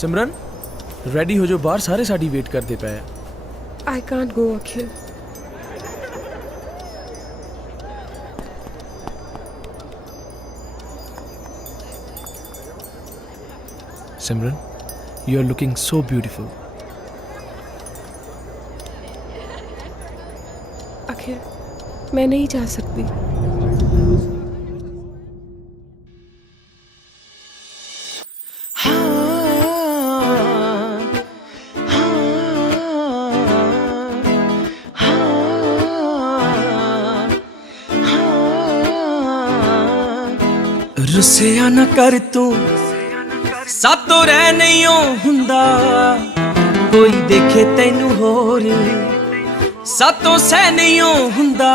सिमरन ready हो जो, बाहर सारे साडी वेट करते पे। I can't go, Akhil. Simran, you are looking so beautiful. Akhil, मैं नहीं जा सकती। रुसिया न कर तू सातों रह नहीं हुंदा, कोई देखे तैनू होर सातों सह नहीं हुंदा।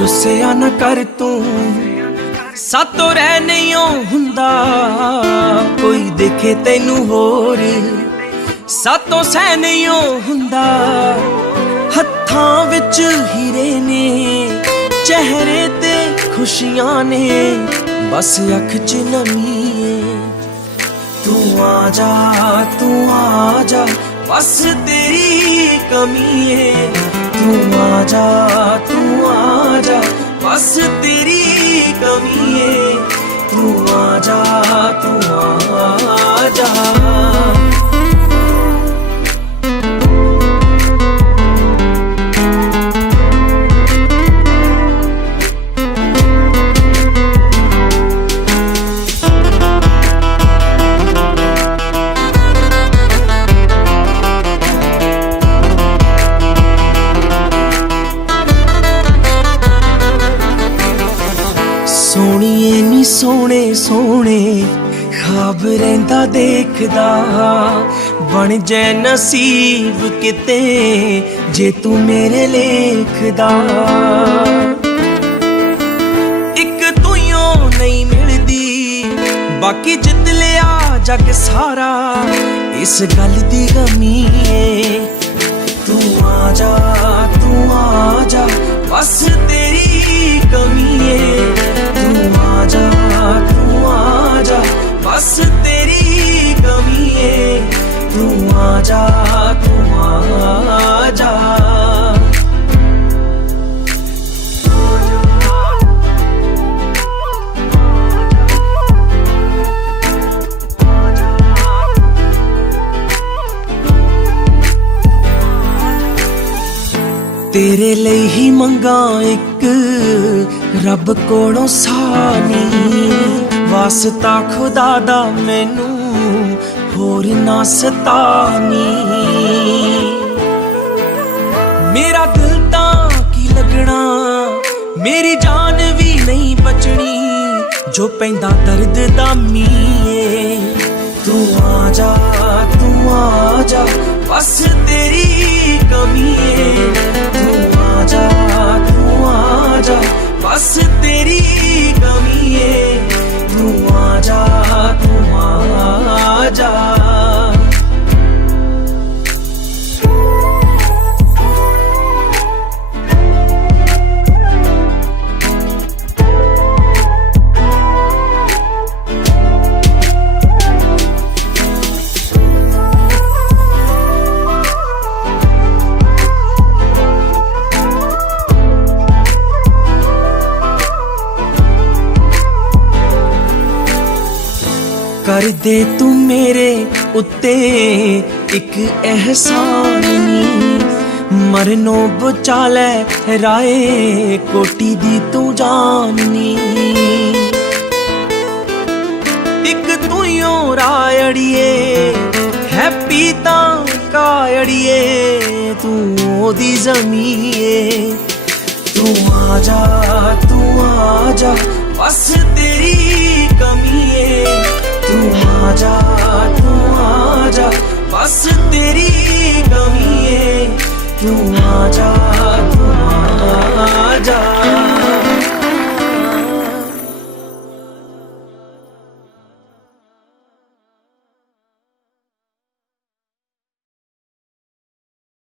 रुसिया न कर तू सातों रह नहीं हुंदा, कोई देखे तैनू होर सातों सह नहीं हुंदा। हत्थां विच हीरे ने चेहरे ते खुशियां ने, बस अख च नमी है। तू आ जा बस तेरी कमी है। तू आ जा बस तेरी कमी है। तू आ जा सोहणीए नी सोहणे सोहणे ख्वाब रहिंदा देखदा, बन जाए नसीब किते जे तू मेरे लेखदा। इक तूं नहीं मिलदी बाकी जित लिया जग सारा, इस गल दी गमी है। तू आ जा बस तेरी कमी है। तू आ जा बस तेरी कमी है। तू आ जा तेरे ਲਈ ही मंगा एक रब कोलों सानी, वास्ता खुदा दा मैनू होर ना सतानी। मेरा दिल तां की लगना, मेरी जान भी नहीं बचनी, जो पैंदा दर्द दा मीए। तू आ जा बस तेरी कमी है। तू आ जा बस तेरी कमी है। तू आ जा कर दे तू मेरे उत्ते एक एहसान नी, मरनों बचा ले राए कोटी दी तू जाननी। एक तू रायड़िए हैप्पी तां कायड़िए, तू ओदी ज़मीए। तू आ जा बस तेरी कमी है। तू आ जा बस तेरी कमी है। तू आ जा